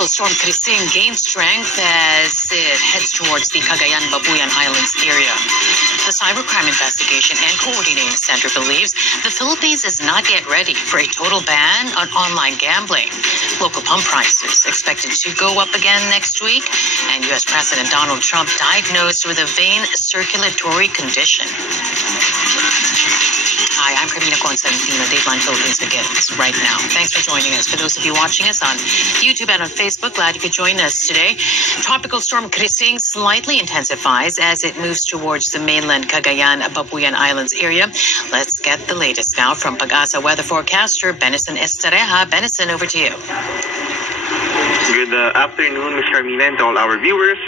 Tropical storm Krising gains strength as it heads towards the Cagayan-Babuyan Islands area. The Cybercrime Investigation and Coordinating Center believes the Philippines is not yet ready for a total ban on online gambling. Local pump prices expected to go up again next week, and U.S. President Donald Trump diagnosed with a vein circulatory condition. Hi, I'm Carmina Constantino. Dateline Philippines begins right now. Thanks for joining us. For those of you watching us on YouTube and on Facebook, glad you could join us today. Tropical storm Krising slightly intensifies as it moves towards the mainland Cagayan-Babuyan Islands area. Let's get the latest now from Pag-asa weather forecaster Benison Estereja. Benison, over to you. Good afternoon, Ms. Carmina, and to all our viewers.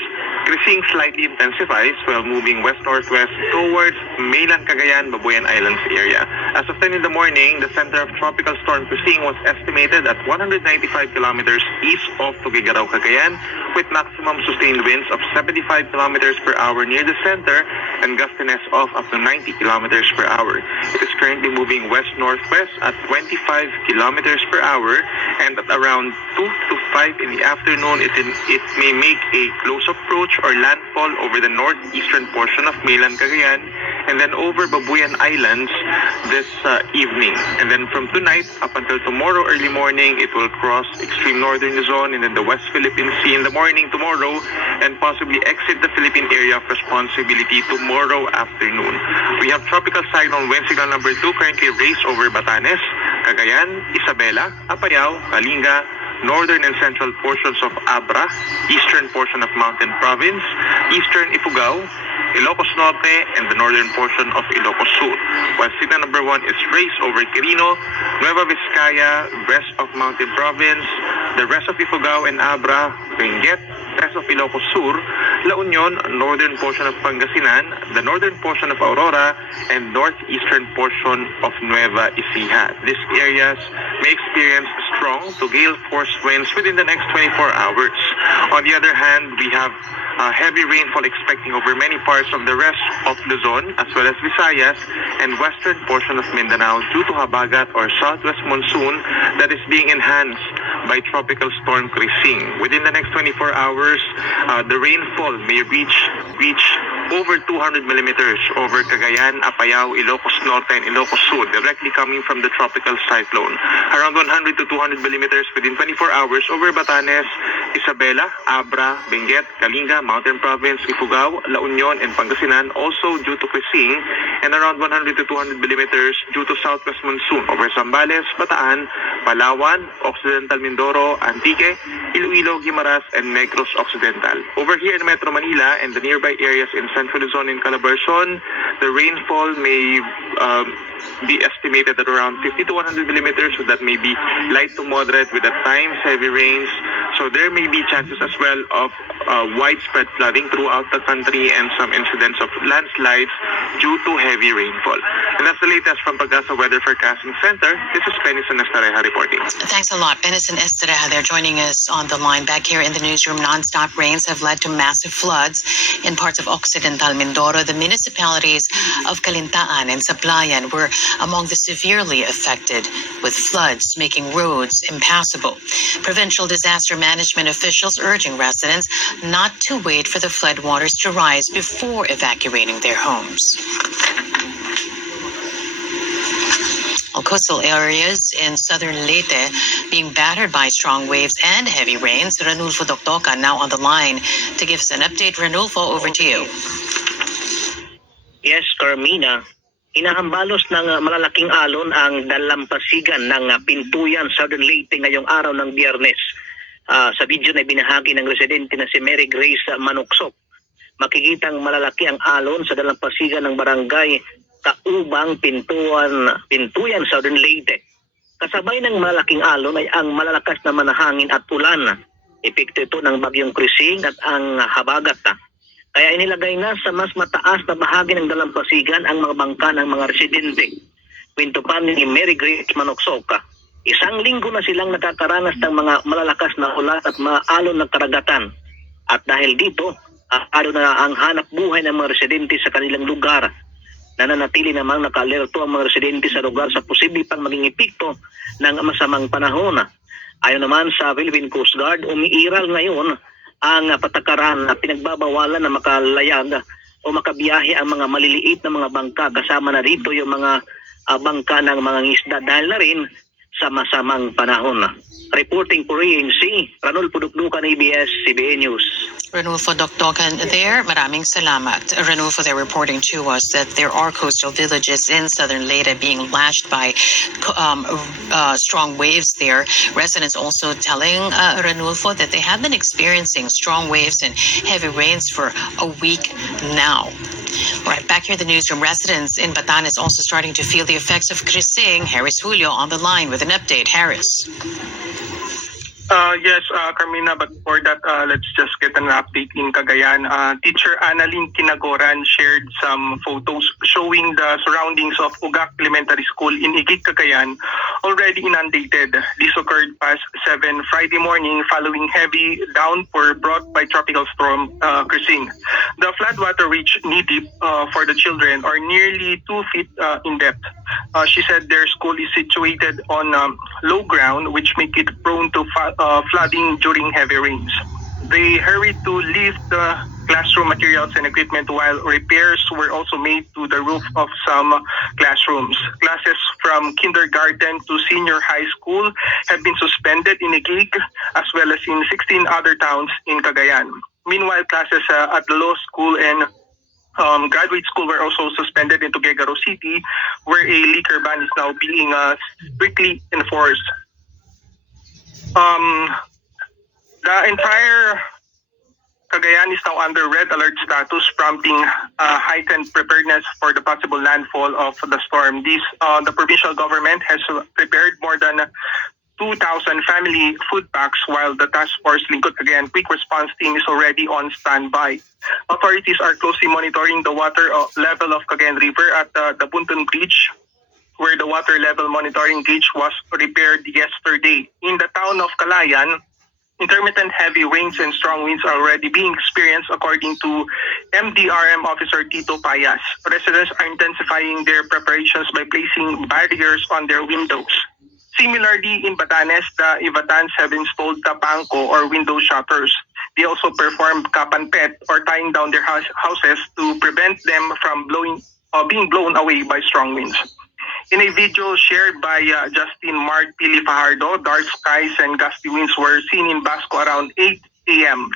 Krising slightly intensifies while moving west-northwest towards mainland Cagayan-Babuyan Islands area. As of 10 in the morning, the center of Tropical Storm Krising was estimated at 195 kilometers east of Tuguegarao, Cagayan, with maximum sustained winds of 75 kilometers per hour near the center and gustiness of up to 90 kilometers per hour. It is currently moving west-northwest at 25 kilometers per hour, and at around 2 to 5 in the afternoon, it may make a close approach or landfall over the northeastern portion of mainland Cagayan and then over Babuyan Islands this evening. And then from tonight up until tomorrow early morning, it will cross extreme northern Luzon and then the West Philippine Sea in the morning tomorrow and possibly exit the Philippine area of responsibility tomorrow afternoon. We have tropical cyclone wind signal number 2 currently raised over Batanes, Cagayan, Isabela, Apayao, Kalinga, northern and central portions of Abra, eastern portion of Mountain Province, eastern Ifugao, Ilocos Norte, and the northern portion of Ilocos Sur. While signal number 1 is raised over Quirino, Nueva Vizcaya, rest of Mountain Province, the rest of Ifugao and Abra, Benguet, rest of Ilocos Sur, La Union, northern portion of Pangasinan, the northern portion of Aurora, and northeastern portion of Nueva Ecija. These areas may experience strong to gale force winds within the next 24 hours. On the other hand, we have heavy rainfall expecting over many parts of the rest of Luzon as well as Visayas and western portion of Mindanao due to habagat or southwest monsoon that is being enhanced by Tropical Storm Krising. Within the next 24 hours, the rainfall may reach over 200 millimeters over Cagayan, Apayao, Ilocos Norte, and Ilocos Sur, directly coming from the tropical cyclone. Around 100 to 200 millimeters within 24 hours over Batanes, Isabela, Abra, Benguet, Kalinga, Mountain Province, Ifugao, La Union, and Pangasinan, also due to Krising, and around 100 to 200 millimeters due to southwest monsoon over Zambales, Bataan, Palawan, Occidental Mindoro, Antique, Iloilo, Guimaras, and Negros Occidental. Over here in Metro Manila and the nearby areas in Central Luzon and Calabarzon, the rainfall may be estimated at around 50 to 100 millimeters, so that may be light to moderate with at times heavy rains. So there may be chances as well of widespread flooding throughout the country and some incidents of landslides due to heavy rainfall. And that's the latest from Pag-asa Weather Forecasting Center. This is Benison Estereja reporting. Thanks a lot, Benison Estereja. They're joining us on the line back here in the newsroom. Non-stop rains have led to massive floods in parts of Occidental Mindoro. The municipalities of Calintaan and Sablayan were among the severely affected, with floods making roads impassable. Provincial disaster management officials urging residents not to wait for the floodwaters to rise before evacuating their homes. Coastal areas in southern Leyte being battered by strong waves and heavy rains. Ranulfo Doctoca now on the line to give us an update. Ranulfo, over to you. Yes, Carmina. Inahambalos ng malalaking alon ang dalampasigan ng Pintuyan, Southern Leyte ngayong araw ng Biyernes. Sa video na binahagi ng residente na si Mary Grace Manuksok, makikitang malalaki ang alon sa dalampasigan ng barangay Kaubang, Pintuyan, Southern Leyte. Kasabay ng malalaking alon ay ang malalakas na manahangin at ulan. Epekto ito ng bagyong Krising at ang habagat. Kaya inilagay na sa mas mataas na bahagi ng dalampasigan ang mga bangka ng mga residente. Kwento pa ni Mary Grace Manoksoka, 1 linggo na silang nakakaranas ng mga malalakas na ulan at maalon ng karagatan. At dahil dito, ano na ang hanap buhay ng mga residente sa kanilang lugar. Nananatili namang naka-alerto ang mga residente sa lugar sa posibleng pang maging epekto ng masamang panahon. Ayon naman sa Philippine Coast Guard, umiiral ngayon ang patakaran na pinagbabawalan na makalayag o makabiyahe ang mga maliliit na mga bangka, kasama na dito yung mga bangka ng mga ngisda dahil na rin sa masamang panahon. Reporting for ANC, Ranul Pudukdukan, ABS-CBN News. Ranulfo Dokdokan there, maraming salamat. Ranulfo there reporting to us that there are coastal villages in southern Leyte being lashed by strong waves there. Residents also telling Ranulfo that they have been experiencing strong waves and heavy rains for a week now. All right, back here in the newsroom, residents in Batanes also starting to feel the effects of Krising. Harris Julio on the line with an update. Harris. Yes, Carmina, but for that, let's just get an update in Cagayan. Teacher Annalyn Kinagoran shared some photos showing the surroundings of Ugak Elementary School in Igig, Cagayan, already inundated. This occurred past 7 Friday morning following heavy downpour brought by tropical storm Krising. The floodwater reached knee-deep for the children, or nearly 2 feet in depth. She said their school is situated on low ground, which make it prone to flooding during heavy rains. They hurried to lift the classroom materials and equipment, while repairs were also made to the roof of some classrooms. Classes from kindergarten to senior high school have been suspended in Igig, as well as in 16 other towns in Cagayan. Meanwhile, classes at the law school and graduate school were also suspended in Tuguegarao City, where a liquor ban is now being strictly enforced. The entire Cagayan is now under red alert status, prompting heightened preparedness for the possible landfall of the storm. The provincial government has prepared more than 2,000 family food packs, while the task force Lingkod Cagayan quick response team is already on standby. Authorities are closely monitoring the water level of Cagayan River at the Buntun Bridge, where the water level monitoring gauge was repaired yesterday. In the town of Calayan, intermittent heavy rains and strong winds are already being experienced, according to MDRM officer Tito Payas. Residents are intensifying their preparations by placing barriers on their windows. Similarly, in Batanes, the Ivatans have installed tapanco or window shutters. They also performed kapanpet, or tying down their houses to prevent them from being blown away by strong winds. In a video shared by Justin Mark Pili Fajardo, dark skies and gusty winds were seen in Basco around 8 a.m.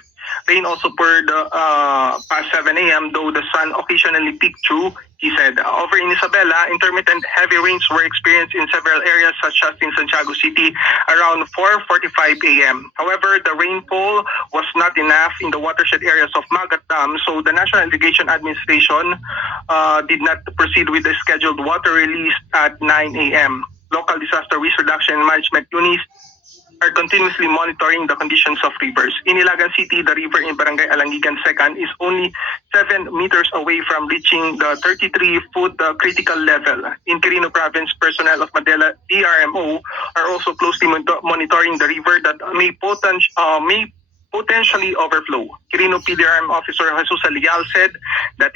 Rain also poured past 7 a.m., though the sun occasionally peeked through, he said. Over in Isabela, intermittent heavy rains were experienced in several areas, such as in Santiago City, around 4:45 a.m. However, the rainfall was not enough in the watershed areas of Magat Dam, so the National Irrigation Administration did not proceed with the scheduled water release at 9 a.m. Local disaster risk reduction and management units are continuously monitoring the conditions of rivers. In Ilagan City, the river in Barangay Alangigan 2nd is only 7 meters away from reaching the 33-foot critical level. In Quirino Province, personnel of Mandela DRMO are also closely monitoring the river that may potentially overflow. Quirino PDRM officer Jesus Alial said that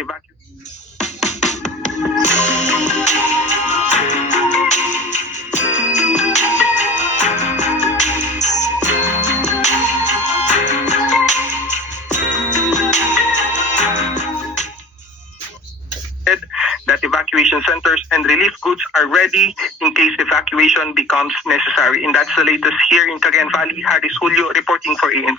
evacuation centers and relief goods are ready in case evacuation becomes necessary. And that's the latest here in Cagayan Valley. Harris Julio reporting for AN.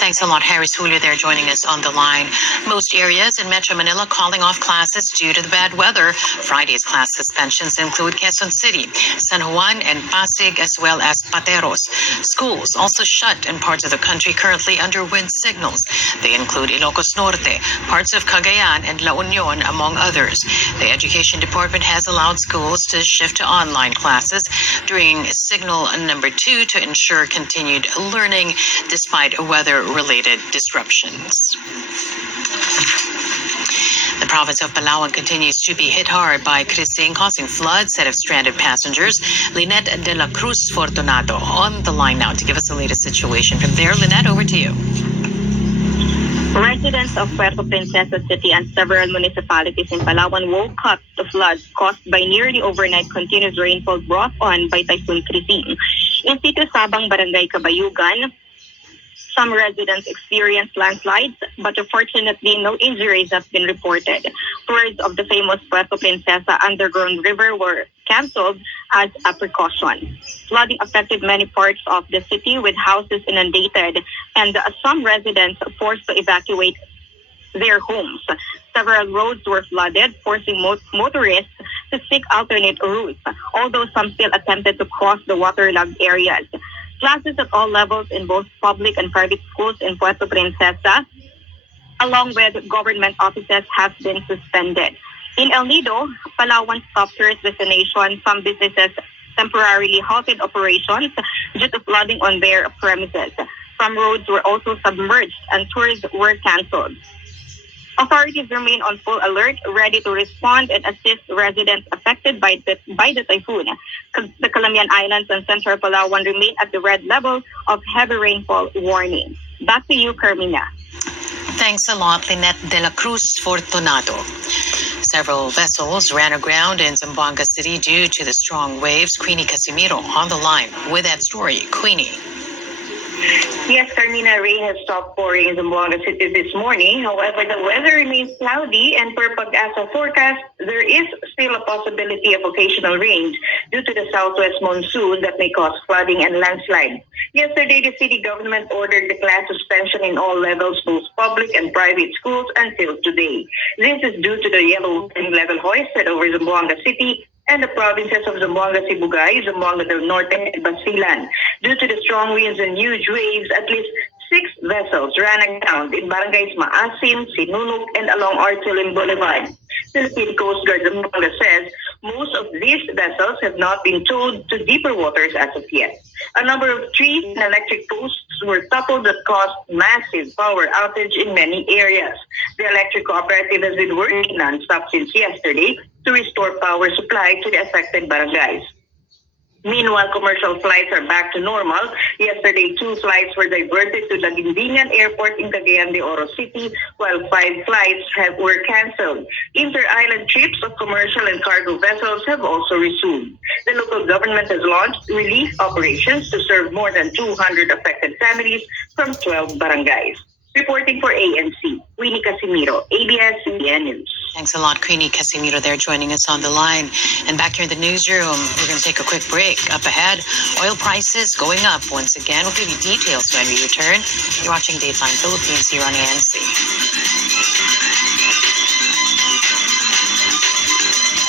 Thanks a lot, Harris Julio there joining us on the line. Most areas in Metro Manila calling off classes due to the bad weather. Friday's class suspensions include Quezon City, San Juan, and Pasig, as well as Pateros. Schools also shut in parts of the country currently under wind signals. They include Ilocos Norte, parts of Cagayan, and La Union, among others. The Education Department has allowed schools to shift to online classes during signal number 2 to ensure continued learning despite weather-related disruptions. The province of Palawan continues to be hit hard by Krising, causing floods that have stranded passengers. Lynette de la Cruz Fortunado on the line now to give us the latest situation. From there, Lynette, over to you. Residents of Puerto Princesa City and several municipalities in Palawan woke up to floods caused by nearly overnight continuous rainfall brought on by Typhoon Krising. In Sitio Sabang, Barangay Kabayugan, some residents experienced landslides, but unfortunately, no injuries have been reported. Tours of the famous Puerto Princesa underground river were canceled as a precaution. Flooding affected many parts of the city, with houses inundated and some residents forced to evacuate their homes. Several roads were flooded, forcing motorists to seek alternate routes, although some still attempted to cross the waterlogged areas. Classes at all levels in both public and private schools in Puerto Princesa, along with government offices, have been suspended. In El Nido, Palawan's top tourist destination, some businesses temporarily halted operations due to flooding on their premises. Some roads were also submerged and tours were canceled. Authorities remain on full alert, ready to respond and assist residents affected by the typhoon. The Calamian Islands and Central Palawan remain at the red level of heavy rainfall warning. Back to you, Carmina. Thanks a lot, Lynette De La Cruz Fortunato. Several vessels ran aground in Zamboanga City due to the strong waves. Queenie Casimiro on the line with that story. Queenie. Yes, Carmina, rain has stopped pouring in Zamboanga City this morning. However, the weather remains cloudy, and per Pag-asa forecast, there is still a possibility of occasional rains due to the southwest monsoon that may cause flooding and landslides. Yesterday, the city government ordered the class suspension in all levels, both public and private schools, until today. This is due to the yellow warning level hoisted over Zamboanga City and the provinces of Zamboanga Sibugay, Zamboanga del Norte, and Basilan. Due to the strong winds and huge waves, at least 6 vessels ran aground in barangays Maasin, Sinunok, and along Artillon Boulevard. Philippine Coast Guard Zamboanga says most of these vessels have not been towed to deeper waters as of yet. A number of trees and electric posts were toppled that caused massive power outage in many areas. The electric cooperative has been working non-stop since yesterday to restore power supply to the affected barangays. Meanwhile, commercial flights are back to normal. Yesterday, 2 flights were diverted to Daguindingan Airport in Cagayan de Oro City, while 5 flights were canceled. Inter-island trips of commercial and cargo vessels have also resumed. The local government has launched relief operations to serve more than 200 affected families from 12 barangays. Reporting for ANC, Queenie Casimiro, ABS-CBN News. Thanks a lot, Queenie Casimiro there joining us on the line. And back here in the newsroom, we're going to take a quick break. Up ahead, oil prices going up once again. We'll give you details when we return. You're watching Dateline Philippines here on ANC.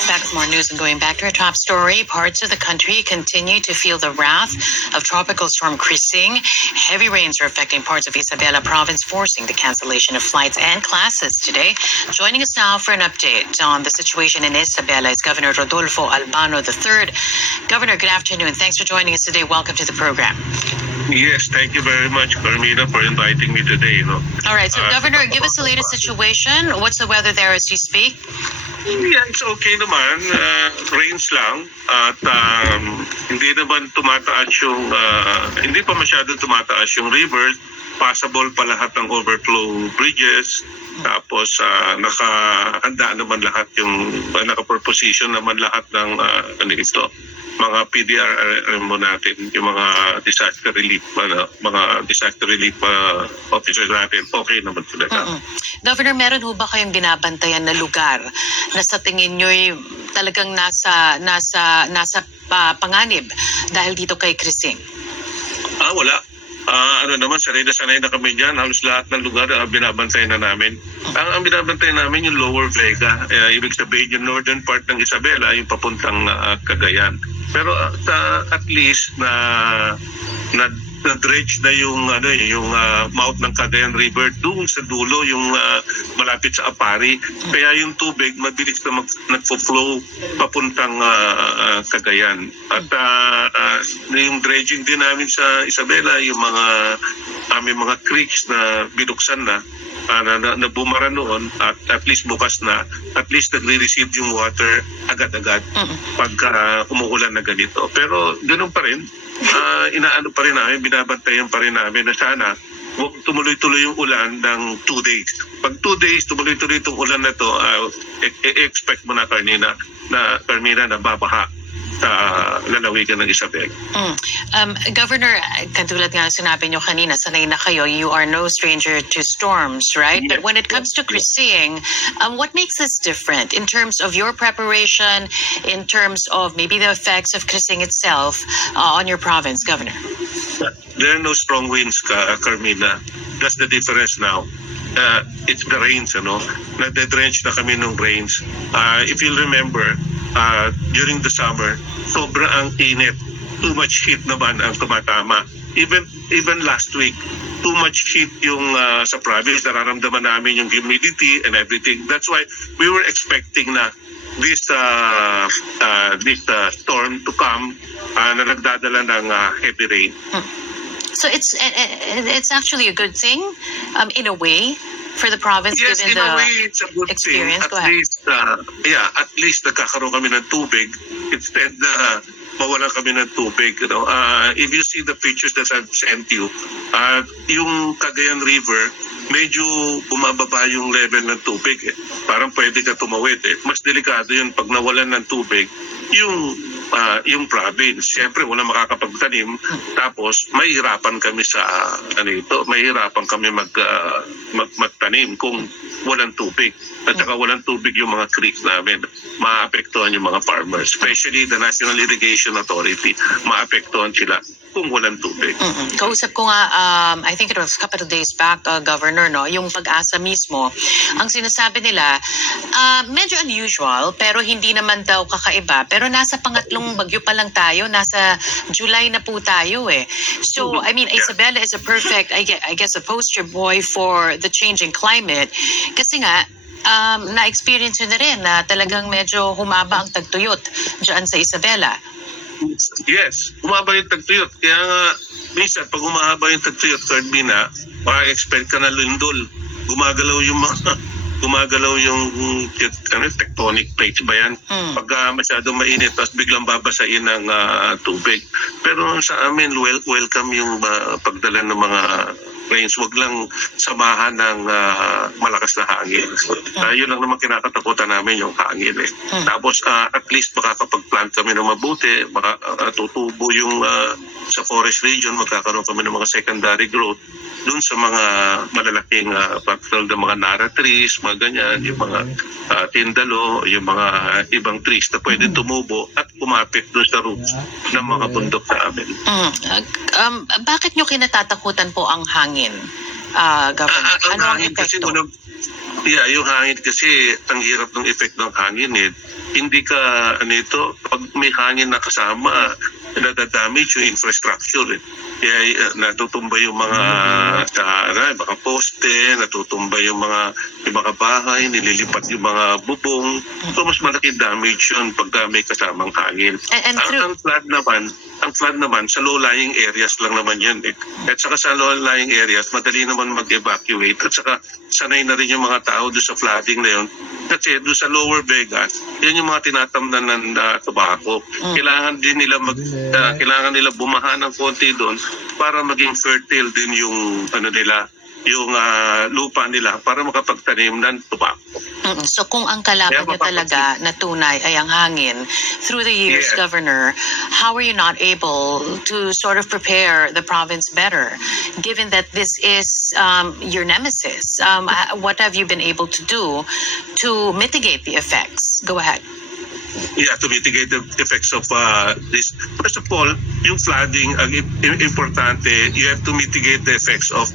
Back with more news and going back to our top story, parts of the country continue to feel the wrath of Tropical Storm Krising. Heavy rains are affecting parts of Isabela province, forcing the cancellation of flights and classes today. Joining us now for an update on the situation in Isabela is Governor Rodolfo Albano III. Governor, good afternoon. Thanks for joining us today. Welcome to the program. Yes, thank you very much, Carmina, for inviting me today. All right, so Governor, give us the latest situation. What's the weather there as you speak? Yeah, it's okay naman. Rains lang. At hindi naman tumataas yung, hindi pa masyado tumataas yung river. Passable pa lahat ng overflow bridges. Tapos nakahanda naman lahat yung, naka-proposition naman lahat ng mga PDRM mo natin, yung mga disaster relief, mga disaster relief officers natin, okay naman sila. Governor, meron ho ba kayong binabantayan na lugar na sa tingin nyo'y talagang nasa panganib dahil dito kay Krising? Wala. Sanay na kami dyan. Halos lahat ng lugar binabantayan na namin. Ang binabantayan namin yung Lower Vega. Ibig sabihin yung northern part ng Isabela, yung papuntang Cagayan. Pero at least na-dredge na yung mouth ng Cagayan River doon sa dulo, yung malapit sa Apari. Kaya yung tubig mabilis na nagfo-flow papuntang Cagayan. At yung dredging din namin sa Isabela, yung aming mga creeks na binuksan na bumara noon at least bukas na, at least nagre-receive yung water agad-agad pagka umuulan na ganito. Pero ganoon pa rin, inaano pa rin namin, binabantayan pa rin namin na sana huwag tumuloy-tuloy yung ulan ng 2 days. Pag 2 days tumuloy-tuloy itong ulan na to, expect mo na Carmina na babaha lalawigan ng Isabela. Governor, katulad nga sinabi nyo kanina, sanay na kayo, you are no stranger to storms, right? But when it comes to Crising, what makes this different in terms of your preparation, in terms of maybe the effects of Crising itself on your province, Governor? There are no strong winds, Carmina. That's the difference now. It's the rains, Nade-drench na kami ng rains. If you'll remember, during the summer, sobra ang init. Too much heat naman ang tumatama. Even last week, too much heat yung sa province. Nararamdaman namin yung humidity and everything. That's why we were expecting na this storm to come na nagdadala ng heavy rain. So it's actually a good thing, in a way, for the province, Yes, given in the a way, it's a good experience. thing. Go ahead. At least nagkakaroon kami ng tubig instead na mawalan kami ng tubig. If you see the pictures that I've sent you, yung Cagayan River, medyo bumababa yung level ng tubig. Parang pwede ka tumawid. Mas delikado yun pag nawalan ng tubig. Yung province, siyempre wala makakapagtanim, tapos mahihirapan kami sa mahihirapan kami magtanim kung walang tubig. At saka walang tubig yung mga creeks namin, maapektuhan yung mga farmers, especially the National Irrigation Authority, maapektuhan sila kung walang tubig. Kausap ko nga, I think it was a couple of days back, Governor, yung Pag-asa mismo, ang sinasabi nila, medyo unusual, pero hindi naman daw kakaiba. Pero nasa pangatlong bagyo pa lang tayo, nasa July na po tayo eh. So, I mean, Isabela is a perfect, I guess, a poster boy for the changing climate. Kasi nga, na-experience nyo na rin na talagang medyo humaba ang tagtuyot dyan sa Isabela. Yes, humaba yung tagtuyot. Kaya nga, minsan, pag humahaba yung tagtuyot, Carmina, maka-expect ka na lindol. Gumagalaw yung tectonic plates ba yan? Pag masyadong mainit, tapos biglang babasain ng tubig. Pero sa amin, welcome yung pagdala ng mga rains. Wag lang samahan ng malakas na hangin. Yun lang naman kinakatakutan namin, yung hangin eh. Tapos at least makakapag-plant kami ng mabuti, tutubo yung sa forest region, magkakaroon kami ng mga secondary growth dun sa mga malalaking patol ng mga nara trees, mga ganyan, yung mga tindalo, yung mga ibang trees na pwede tumubo at kumapit dun sa roots ng mga bundok sa amin. Bakit nyo kinatatakutan po ang hangin, Governor? Ano ang epekto? Yung hangin kasi, ang hirap ng effect ng hangin eh. Hindi ka, pag may hangin na kasama, nadadamage yung infrastructure eh. Kaya natutumba yung mga poste, natutumba yung mga bahay, nililipat yung mga bubong. So mas malaking damage yun pag may kasamang hangin. Ang flood naman sa low-lying areas lang naman yan eh. At saka sa low-lying areas, madali naman mag-evacuate. At saka sanay na rin yung mga tao doon sa flooding na yun. Kasi doon sa Lower Vegas, yan yung mga tinatamnan ng tobacco. Kailangan din nila kailangan nila bumaha ng konti doon para maging fertile din yung yung lupa nila para makapagtanim ng tobacco. So kung ang kalaban nyo talaga na tunay ay ang hangin, through the years, Yes. Governor, how are you not able to sort of prepare the province better, given that this is your nemesis? What have you been able to do to mitigate the effects? Go ahead. Yeah, to mitigate the effects of this. First of all, yung flooding, ang importante, you have to mitigate the effects of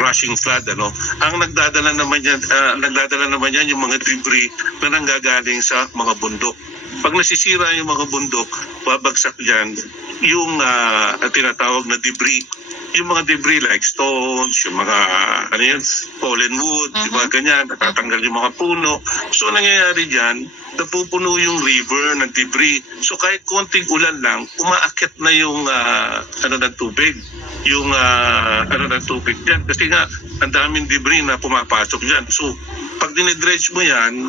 rushing flood. Ang nagdadala naman yan yung mga debris na nanggagaling sa mga bundok. Pag nasisira yung mga bundok, babagsak dyan yung tinatawag na debris. Yung mga debris like stones, yung mga fallen wood, yung mga ganyan, natatanggal yung mga puno. So nangyayari dyan, napupuno yung river ng debris. So kahit konting ulan lang, umaakyat na yung ng tubig. Yung ng tubig dyan. Kasi nga, ang daming debris na pumapasok dyan. So pag dinidredge mo yan,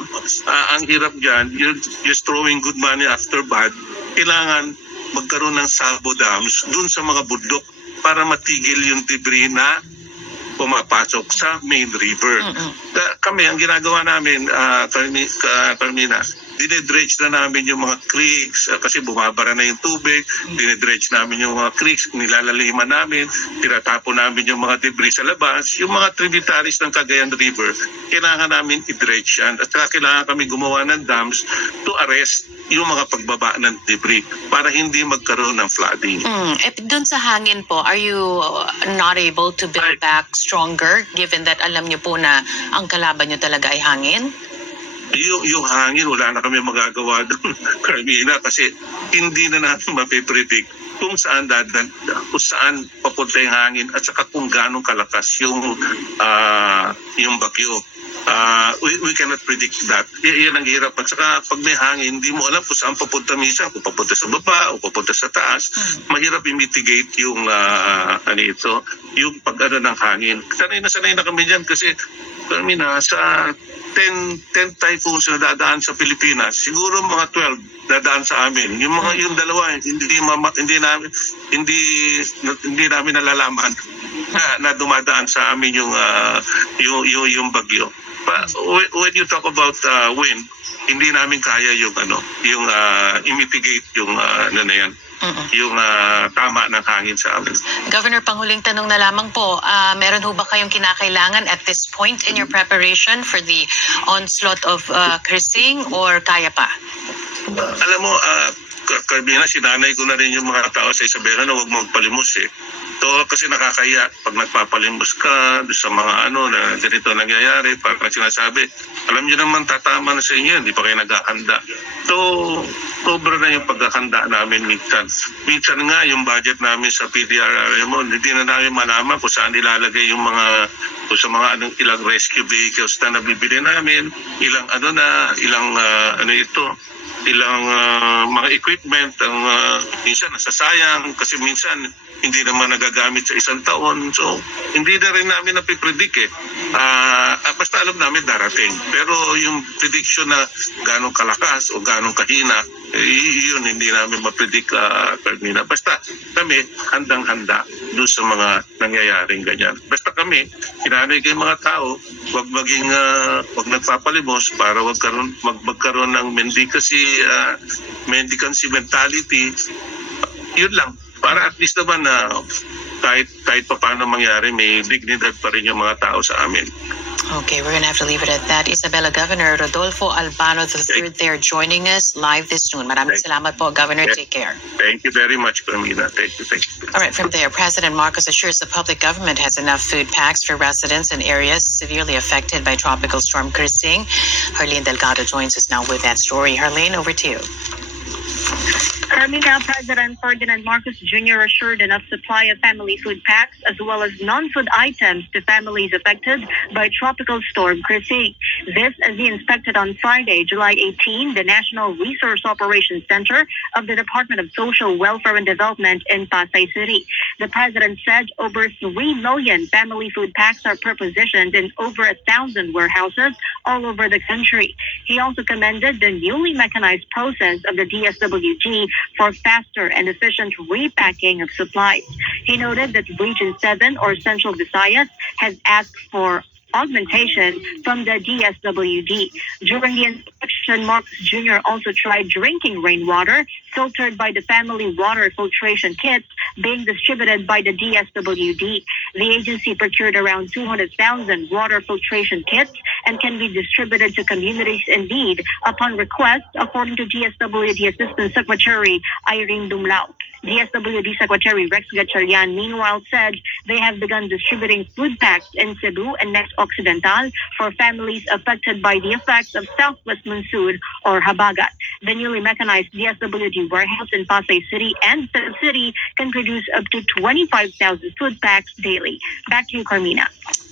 ang hirap dyan, you're just throwing good money after bad. Kailangan magkaroon ng salvo dams dun sa mga bundok para matigil yung debris na pumapasok sa main river. Kami, ang ginagawa namin, Carmina, dinedredge na namin yung mga creeks kasi bumabara na yung tubig, dinedredge namin yung mga creeks, nilalaliman namin, tinatapon namin yung mga debris sa labas, yung mga tributaries ng Cagayan River, kailangan namin i-dredge yan at saka kailangan kami gumawa ng dams to arrest yung mga pagbaba ng debris para hindi magkaroon ng flooding. Doon sa hangin po, are you not able to build back stronger given that alam niyo po na ang kalaban niyo talaga ay hangin? Yung hangin, wala na kami magagawa doon, Carmina, kasi hindi na natin mapipredict kung saan papunta yung hangin at saka kung gaano kalakas yung bagyo. We cannot predict that. Yan ang hirap. At saka pag may hangin, hindi mo alam kung saan papunta minsan, kung papunta sa baba o papunta sa taas. Mahirap i-mitigate yung yung pag-ano ng hangin. Sanay na kami dyan kasi kami sa 10 typhoons na dadaan sa Pilipinas, siguro mga 12 dadaan sa amin. Yung dalawa hindi namin nalalaman na dumadaan sa amin yung bagyo. But when you talk about wind, hindi namin kaya yung i-mitigate yung yung tama ng hangin sa amin. Governor, panghuling tanong na lamang po, meron ho ba kayong kinakailangan at this point in your preparation for the onslaught of Crising or kaya pa? Alam mo, Carmina, sinanay ko na rin yung mga tao sa Isabela na huwag magpalimos eh. Kasi nakakaya pag nagpapalimos ka sa mga na ganito nangyayari, parang sinasabi, alam niyo naman tatama na sa inyo, hindi pa kayo naghahanda. Sobra na yung paghahanda namin minsan. Minsan nga yung budget namin sa PDRRM, hindi na namin malaman kung saan ilalagay yung ilang rescue vehicles na nabibili namin, ilang ilang mga equipment ang minsan nasasayang kasi minsan hindi naman nagagamit sa isang taon. So, hindi na rin namin napipredict eh. Basta alam namin darating. Pero yung prediction na ganong kalakas o ganong kahina, yun hindi namin mapredict, Carmina. Basta kami handang-handa doon sa mga nangyayaring ganyan. Basta kami, sinanay kay mga tao, wag nagpapalimos para magkaroon ng mendicancy mentality. Yun lang. Para at least naman na kahit pa paano mangyari, may dignidad pa rin yung mga tao sa amin. Okay, we're gonna have to leave it at that. Isabela Governor Rodolfo Albano III there joining us live this noon. Maraming salamat po, Governor. Take care. Thank you very much, Carmina. Thank you. All right, from there, President Marcos assures the public government has enough food packs for residents in areas severely affected by Tropical Storm Crising. Harlene Delgado joins us now with that story. Harlene, over to you. Carmina, President Ferdinand Marcos Jr. assured enough supply of family food packs as well as non-food items to families affected by Tropical Storm Crising. This as he inspected on Friday, July 18, the National Resource Operations Center of the Department of Social Welfare and Development in Pasay City. The President said over 3 million family food packs are prepositioned in over 1,000 warehouses all over the country. He also commended the newly mechanized process of the DSWD for faster and efficient repacking of supplies. He noted that Region 7 or Central Visayas has asked for augmentation from the DSWD. During the inspection, Marcos Jr. also tried drinking rainwater filtered by the family water filtration kits being distributed by the DSWD. The agency procured around 200,000 water filtration kits and can be distributed to communities in need upon request, according to DSWD Assistant Secretary Irene Dumlao. DSWD Secretary Rex Gatchalian, meanwhile, said they have begun distributing food packs in Cebu and Next Occidental for families affected by the effects of Southwest Monsoon or Habagat. The newly mechanized DSWD warehouse in Pasay City and Cebu City can produce up to 25,000 food packs daily. Back to you, Carmina.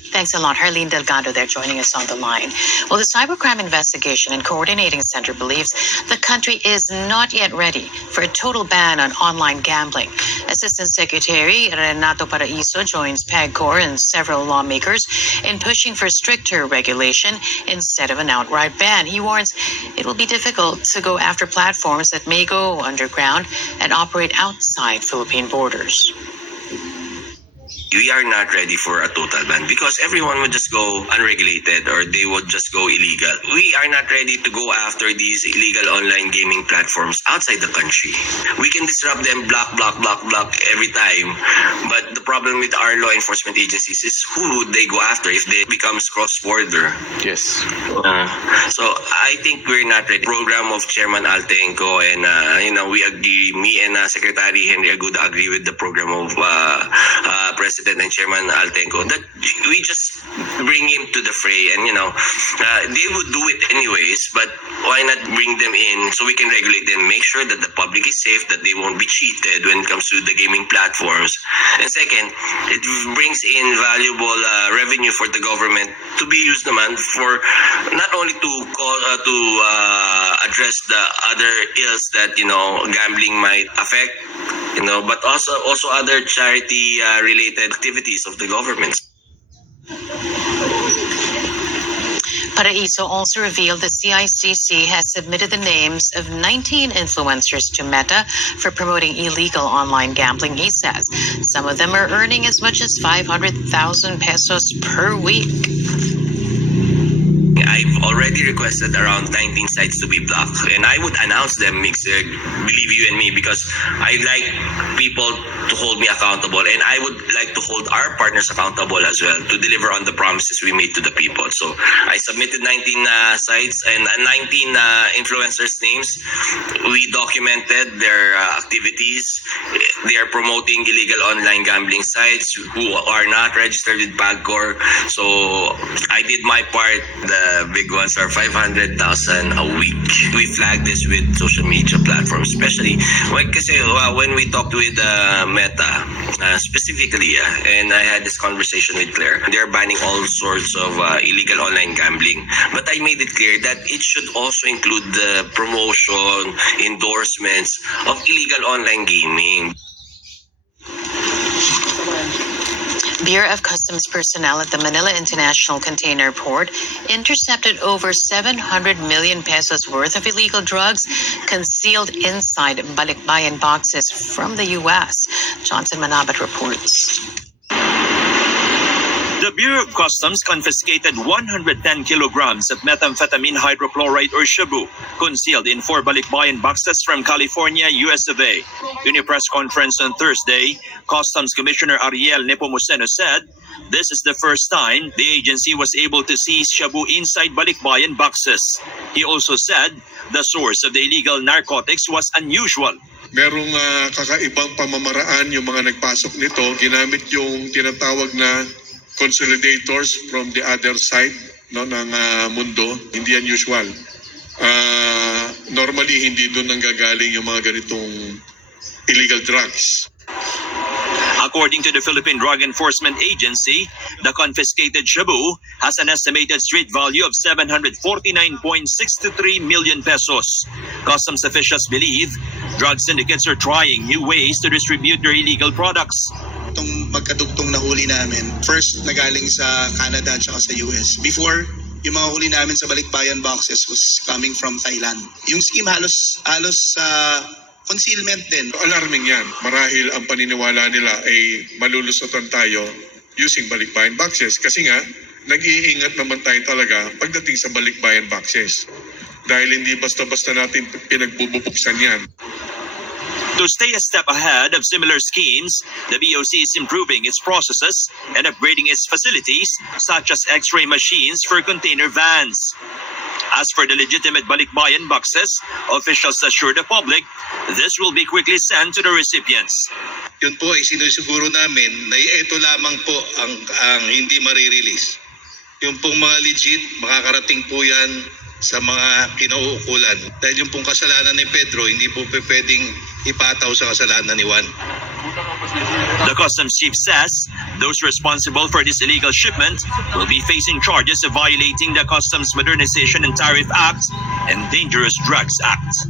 Thanks a lot. Harlene Delgado there joining us on the line. Well, the Cybercrime Investigation and Coordinating Center believes the country is not yet ready for a total ban on online gambling. Assistant Secretary Renato Paraiso joins PAGCOR and several lawmakers in pushing for stricter regulation instead of an outright ban. He warns it will be difficult to go after platforms that may go underground and operate outside Philippine borders. we are not ready for a total ban because everyone would just go unregulated or they would just go illegal. We are not ready to go after these illegal online gaming platforms outside the country. We can disrupt them block every time. But the problem with our law enforcement agencies is who would they go after if they becomes cross-border? Yes. So I think we're not ready. Program of Chairman Altenco and we agree, me and Secretary Henry Aguda agree with the program of President and Chairman Altenco that we just bring him to the fray and they would do it anyways, but why not bring them in so we can regulate them, make sure that the public is safe, that they won't be cheated when it comes to the gaming platforms. And second, it brings in valuable revenue for the government to be used naman for not only to address the other ills that gambling might affect, but also other charity related activities of the government. Paraiso also revealed the CICC has submitted the names of 19 influencers to Meta for promoting illegal online gambling, he says. Some of them are earning as much as 500,000 pesos per week. I've already requested around 19 sites to be blocked, and I would announce them, Mixer, believe you and me, because I like people to hold me accountable, and I would like to hold our partners accountable as well to deliver on the promises we made to the people. So I submitted 19 sites and 19 influencers' names. We documented their activities. They are promoting illegal online gambling sites who are not registered with PAGCOR. So I did my part. The big ones are 500,000 a week. We flagged this with social media platforms, especially when we talked with Meta specifically, and I had this conversation with Claire. They're banning all sorts of illegal online gambling, but I made it clear that it should also include the promotion, endorsements of illegal online gaming. Bureau of Customs personnel at the Manila International Container Port intercepted over 700 million pesos worth of illegal drugs concealed inside balikbayan boxes from the U.S. Johnson Manabat reports. The Bureau of Customs confiscated 110 kilograms of methamphetamine hydrochloride or shabu concealed in 4 balikbayan boxes from California, US of A. In a press conference on Thursday, Customs Commissioner Ariel Nepomuceno said this is the first time the agency was able to seize shabu inside balikbayan boxes. He also said the source of the illegal narcotics was unusual. Merong kakaibang pamamaraan yung mga nagpasok nito. Ginamit yung tinatawag na consolidators from the other side ng mundo. Hindi unusual. Normally, hindi doon nanggagaling yung mga ganitong illegal drugs. According to the Philippine Drug Enforcement Agency, the confiscated shabu has an estimated street value of 749.63 million pesos. Customs officials believe drug syndicates are trying new ways to distribute their illegal products. Itong magkadugtong na huli namin, first nagaling sa Canada at saka sa US. Before, yung mga huli namin sa balikbayan boxes was coming from Thailand. Yung scheme halos concealment din. Alarming yan. Marahil ang paniniwala nila ay malulusotan tayo using balikbayan boxes. Kasi nga, nag-iingat naman tayo talaga pagdating sa balikbayan boxes. Dahil hindi basta-basta natin pinagbubuksan yan. To stay a step ahead of similar schemes, the BOC is improving its processes and upgrading its facilities, such as X-ray machines for container vans. As for the legitimate balikbayan boxes, officials assure the public this will be quickly sent to the recipients. Yun po ay sinusiguro namin na ito lamang po ang hindi marirelease. Yung pong mga legit, makakarating po yan sa mga kinauukulan. Dahil yung pong kasalanan ni Pedro, hindi po pwedeng ipataw sa kasalanan ni Juan. The customs chief says those responsible for this illegal shipment will be facing charges of violating the Customs Modernization and Tariff Act and Dangerous Drugs Act.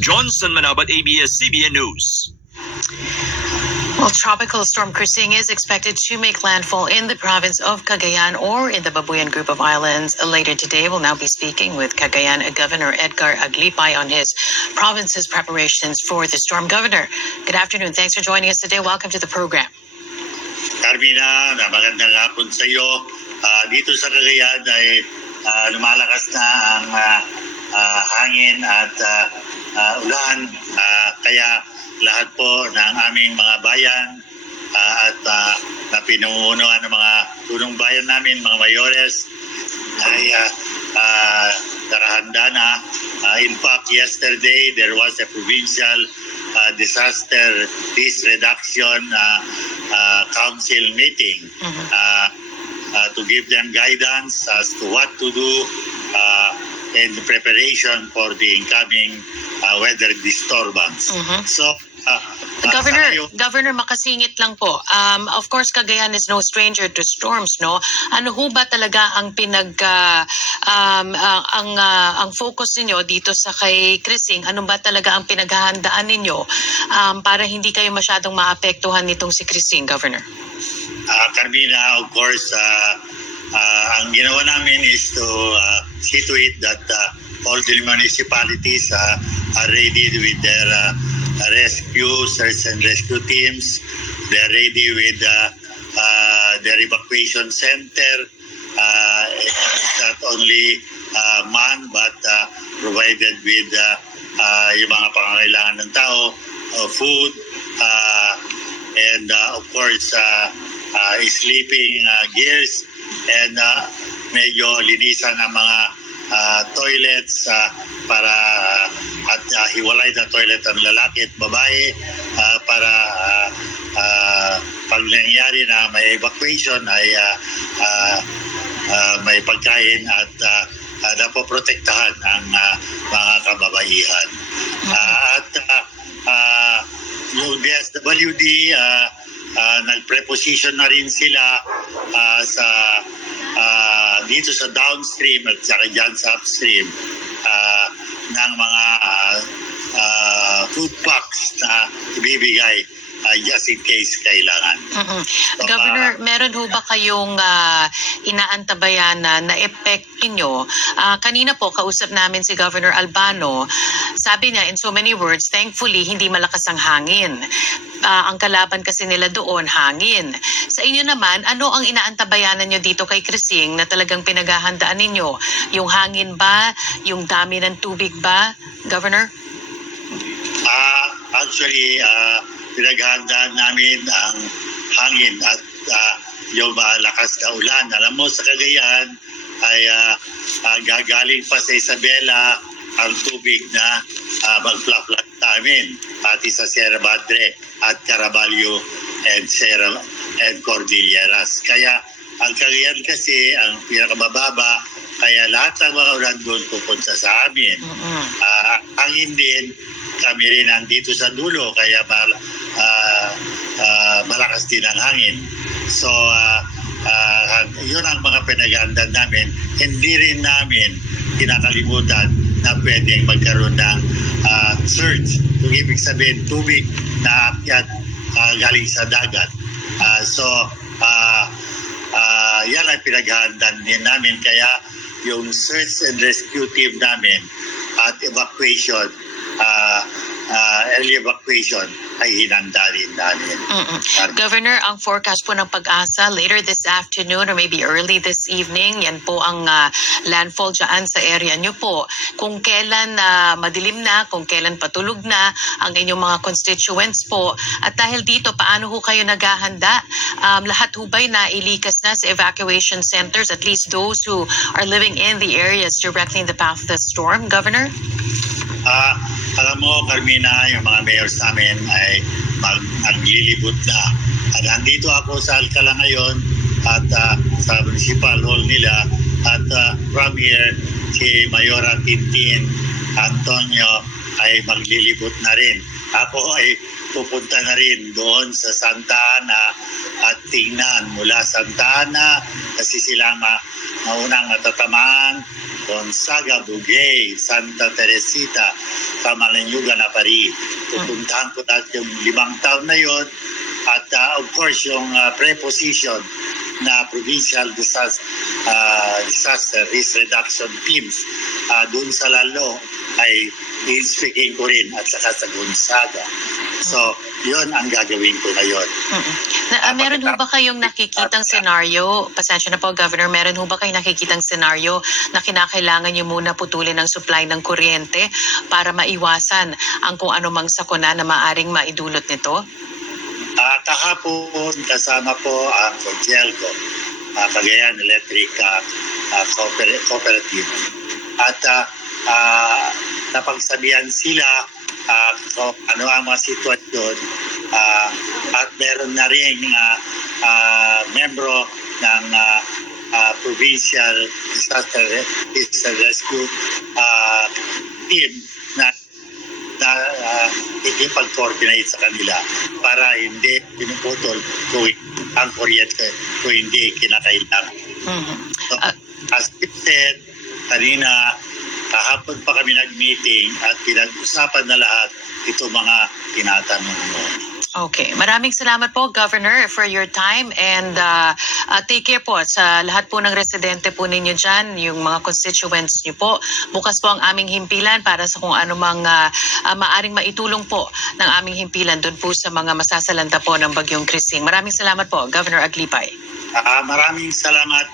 Johnson Manabat, ABS-CBN News. Well, Tropical Storm Krising is expected to make landfall in the province of Cagayan or in the Babuyan group of islands later today. We'll now be speaking with Cagayan Governor Edgar Aglipay on his province's preparations for the storm. Governor, good afternoon. Thanks for joining us today. Welcome to the program. Carmina, magandang hapon sa iyo. Dito sa Cagayan ay lumalakas na ang hangin at ulan. Kaya lahat po ng aming mga bayan at na pinuunuan ng mga punong bayan namin, mga mayores, ay nakahanda na. In fact, yesterday there was a provincial disaster risk reduction council meeting to give them guidance as to what to do in preparation for the incoming weather disturbance. So, Governor, makasingit lang po. Of course, Cagayan is no stranger to storms, no? Ano ho ba talaga ang ang focus ninyo dito sa kay Crising? Ano ba talaga ang pinaghahandaan ninyo para hindi kayo masyadong maapektuhan nitong si Crising, Governor? Carmina, of course, ang ginawa namin is to see to it that all the municipalities are ready with their search and rescue teams. They're ready with their evacuation center. It's not only man but provided with yung mga pangangailangan ng tao, food, and of course sleeping gears, and medyo linisan ang mga toilets para at hiwalay na toilet ang lalaki at babae para pag nangyari na may evacuation ay may pagkain at napoprotektahan ang mga kababaihan. At yung DSWD nagpreposition na rin sila dito sa downstream at saka dyan sa upstream ng mga food packs na ibibigay just in case kailangan. So, Governor, meron ho ba kayong inaantabayan na epekto nyo? Kanina po, kausap namin si Governor Albano. Sabi niya, in so many words, thankfully, hindi malakas ang hangin. Ang kalaban kasi nila doon, hangin. Sa inyo naman, ano ang inaantabayanan nyo dito kay Crising na talagang pinaghahandaan ninyo? Yung hangin ba? Yung dami ng tubig ba, Governor? Actually, pinaghahandaan namin ang hangin at yung malakas na ulan. Alam mo, sa Cagayan ay gagaling pa sa Isabela ang tubig na magplaplat namin, pati sa Sierra Madre at Caraballo and Cordilleras. Kaya ang Cagayan kasi ang pinakamababa, kaya lahat ng mga ulan doon pupunta sa amin. Hangin din, kami rin nandito sa dulo, kaya malakas din ang hangin. So, yun ang mga pinaghandaan namin. Hindi rin namin kinakalimutan na pwedeng magkaroon ng surge. Yung ibig sabihin, tubig na aakyat galing sa dagat. Yan ang pinaghandaan din namin. Kaya yung search and rescue team namin at evacuation, early evacuation ay hinanda rin namin. Governor, ang forecast po ng Pag-asa later this afternoon or maybe early this evening, yan po ang landfall dyan sa area nyo po. Kung kailan madilim na, kung kailan patulog na ang inyong mga constituents po. At dahil dito, paano ho kayo naghahanda? Lahat ho ba'y nailikas na sa evacuation centers, at least those who are living in the areas directly in the path of the storm, Governor? Alam mo, Carmina, yung mga mayors namin ay naglilibot na. Nandito ako sa Alcala ngayon at sa municipal hall nila, at from here, si Mayora Tintin Antonio ay maglilibot na rin. Ako ay pupunta na rin doon sa Santa Ana at tingnan mula Santa Ana kasi sila maunang natatamaan, Gonzaga, Bugay, Santa Teresita, Camalanyuga na Pari. Pupuntahan ko dahil yung 5 taon na yon At of course, yung preposition na Provincial Disaster Risk Reduction Teams doon sa Lalo ay speaking ko rin at saka sa Gonzaga. So, yun ang gagawin ko ngayon. Meron ho ba kayong nakikitang senaryo, pasensya na po Governor, meron ho ba kayong nakikitang senaryo na kinakailangan nyo muna putulin ang supply ng kuryente para maiwasan ang kung anumang sakuna na maaring maidulot nito? Kahapon kasama po ang Cogelco, Cagayan Electric Cooperative. At napagsabihan sila kung ano ang mga sitwasyon at meron na rin membro ng Provincial Disaster Rescue Team na ikipag-coordinate sa kanila para hindi pinuputol kung ang kuryente kung hindi kinakailangan. So, as it said, kanina, kahapon pa kami nag-meeting at pinag-usapan na lahat itong mga tinatanong mo. Okay. Maraming salamat po, Governor, for your time and take care po sa lahat po ng residente po ninyo dyan, yung mga constituents niyo po. Bukas po ang aming himpilan para sa kung anumang maaring maitulong po ng aming himpilan doon po sa mga masasalanta po ng Bagyong Krising. Maraming salamat po, Governor Aglipay. Maraming salamat,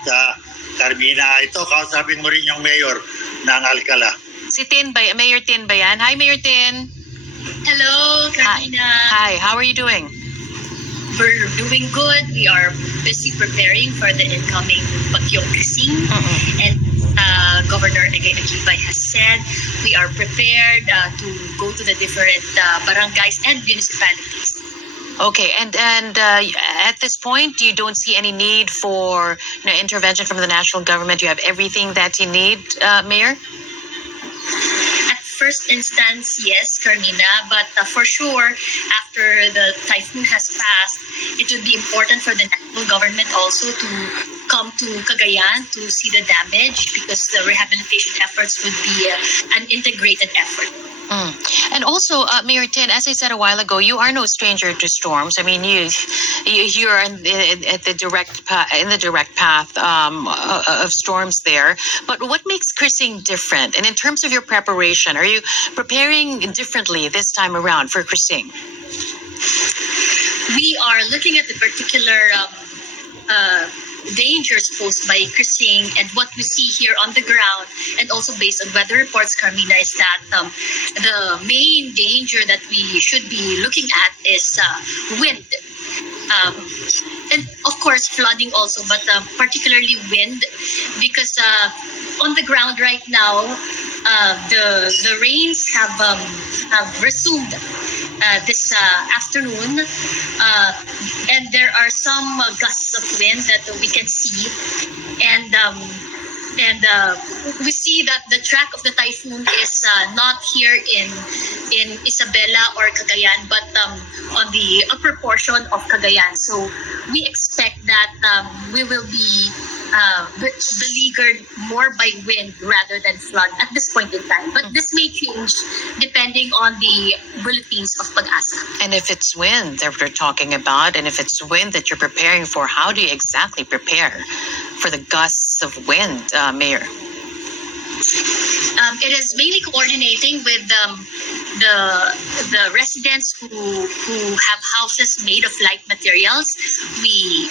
Carmina. Ito, kausapin mo rin yung mayor ng Alcala. Si Tin, Mayor Tin ba yan? Hi, Mayor Tin. Hello, Carmina. Hi, how are you doing? We're doing good. We are busy preparing for the incoming Bagyong Krising. And Governor Egay Aglipay has said we are prepared to go to the different barangays and municipalities. Okay, and at this point, you don't see any need for intervention from the national government. You have everything that you need, Mayor? At first instance, yes, Carmina, but for sure, after the typhoon has passed, it would be important for the national government also to come to Cagayan to see the damage because the rehabilitation efforts would be an integrated effort. And also, Mayor Tin, as I said a while ago, you are no stranger to storms. I mean, you're in the direct path of storms there. But what makes Krising different? And in terms of your preparation, are you preparing differently this time around for Krising? We are looking at the particular dangers posed by Krising, and what we see here on the ground and also based on weather reports, Carmina, is that the main danger that we should be looking at is wind. And of course flooding also, but particularly wind, because on the ground right now the rains have resumed this afternoon, and there are some gusts of wind that we can see, and we see that the track of the typhoon is not here in Isabela or Cagayan, but on the upper portion of Cagayan. So we expect that we will be beleaguered more by wind rather than flood at this point in time. But this may change depending on the bulletins of Pag-asa. And if it's wind that we're talking about, and if it's wind that you're preparing for, how do you exactly prepare for the gusts of wind, Mayor? It is mainly coordinating with the residents who have houses made of light materials. We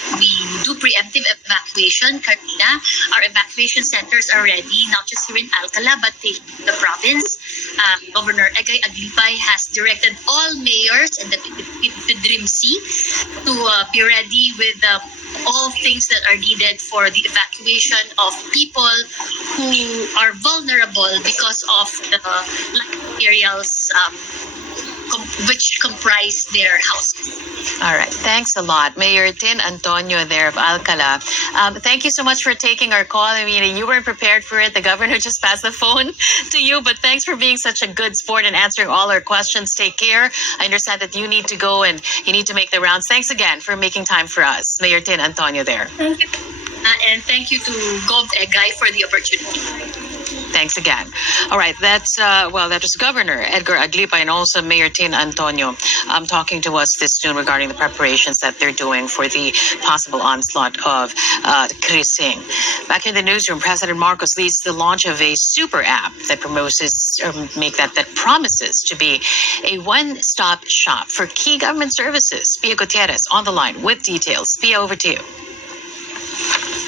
do preemptive evacuation, Carmina. Our evacuation centers are ready, not just here in Alcala, but in the province. Governor Egay Aglipay has directed all mayors and the PDRIMC to be ready with all things that are needed for the evacuation of people who are vulnerable because of the materials which comprise their houses. All right. Thanks a lot. Mayor Tin Antonio there of Alcala. Thank you so much for taking our call. I mean, you weren't prepared for it. The governor just passed the phone to you, but thanks for being such a good sport and answering all our questions. Take care. I understand that you need to go and you need to make the rounds. Thanks again for making time for us. Mayor Tin Antonio there. Thank you. And thank you to Gov Egay for the opportunity. Thank Thanks again. All right, that is Governor Edgar Aglipa and also Mayor Tin Antonio talking to us this noon regarding the preparations that they're doing for the possible onslaught of Krising. Back in the newsroom, President Marcos leads the launch of a super app that that promises to be a one-stop shop for key government services. Pia Gutierrez on the line with details. Pia, over to you.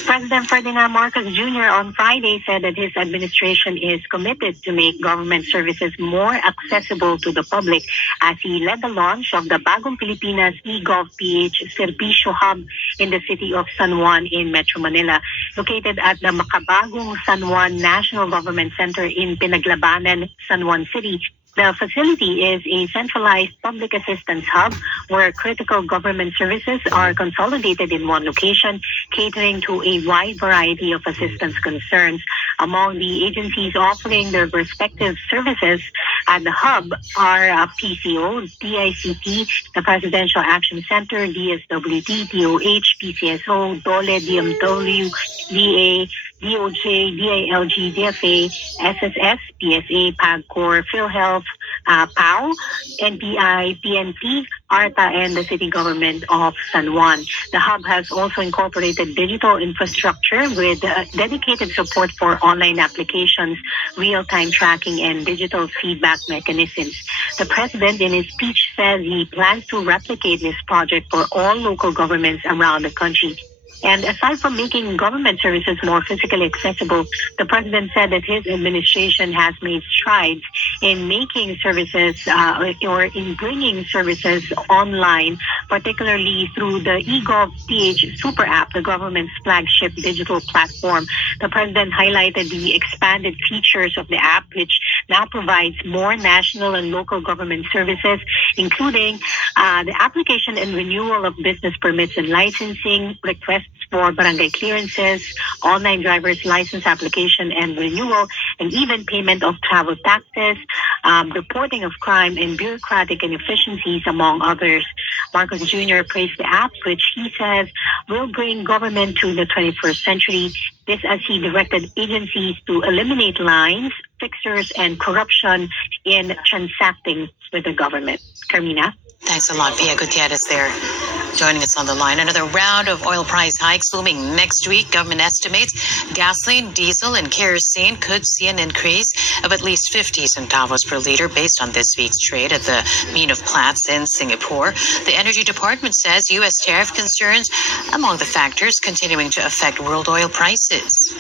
President Ferdinand Marcos Jr. on Friday said that his administration is committed to make government services more accessible to the public as he led the launch of the Bagong Pilipinas eGovPH Servisyo Hub in the city of San Juan in Metro Manila. Located at the Makabagong San Juan National Government Center in Pinaglabanan, San Juan City, the facility is a centralized public assistance hub where critical government services are consolidated in one location, catering to a wide variety of assistance concerns. Among the agencies offering their respective services at the hub are PCO, DICT, the Presidential Action Center, DSWD, DOH, PCSO, DOLE, DMW, DA, DOJ, DILG, DFA, SSS, PSA, PAGCOR, PhilHealth, PAO, NPI, PNP, ARTA, and the city government of San Juan. The hub has also incorporated digital infrastructure with dedicated support for online applications, real-time tracking, and digital feedback mechanisms. The president in his speech says he plans to replicate this project for all local governments around the country. And aside from making government services more physically accessible, the president said that his administration has made strides in making services or in bringing services online, particularly through the eGovPH Super App, the government's flagship digital platform. The president highlighted the expanded features of the app, which now provides more national and local government services, including the application and renewal of business permits and licensing, requests for barangay clearances, online driver's license application and renewal, and even payment of travel taxes, reporting of crime, and bureaucratic inefficiencies, among others. Marcos Jr. praised the app, which he says will bring government to the 21st century. This as he directed agencies to eliminate lines, fixers, and corruption in transacting with the government. Carmina? Thanks a lot, Pia Gutierrez there, joining us on the line. Another round of oil price hikes looming next week. Government estimates gasoline, diesel, and kerosene could see an increase of at least 50 centavos per liter based on this week's trade at the Mine of Platts in Singapore. The Energy Department says U.S. tariff concerns among the factors continuing to affect world oil prices.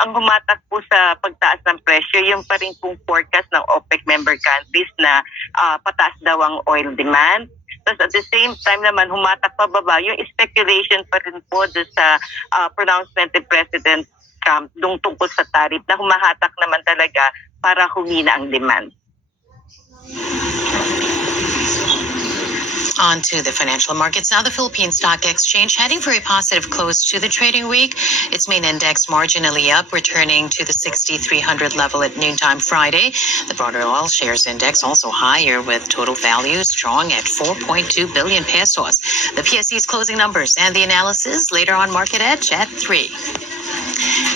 Ang humatak po sa pagtaas ng presyo, yung pa rin pong forecast ng OPEC member countries na pataas daw ang oil demand. Tapos at the same time naman, humatak pababa yung speculation pa rin po sa pronouncement ni President Trump dung tungkol sa tariff na humahatak naman talaga para humina ang demand. On to the financial markets. Now, the Philippine Stock Exchange heading for a positive close to the trading week. Its main index marginally up, returning to the 6,300 level at noontime Friday. The broader oil shares index also higher, with total value strong at 4.2 billion pesos. The PSE's closing numbers and the analysis later on Market Edge at 3.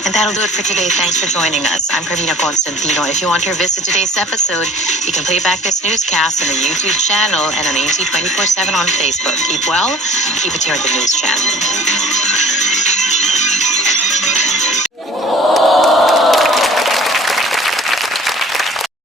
And that'll do it for today. Thanks for joining us. I'm Carmina Constantino. If you want to revisit today's episode, you can play back this newscast on the YouTube channel and on AMC 24/7 on Facebook. Keep well. Keep it here at the News Channel.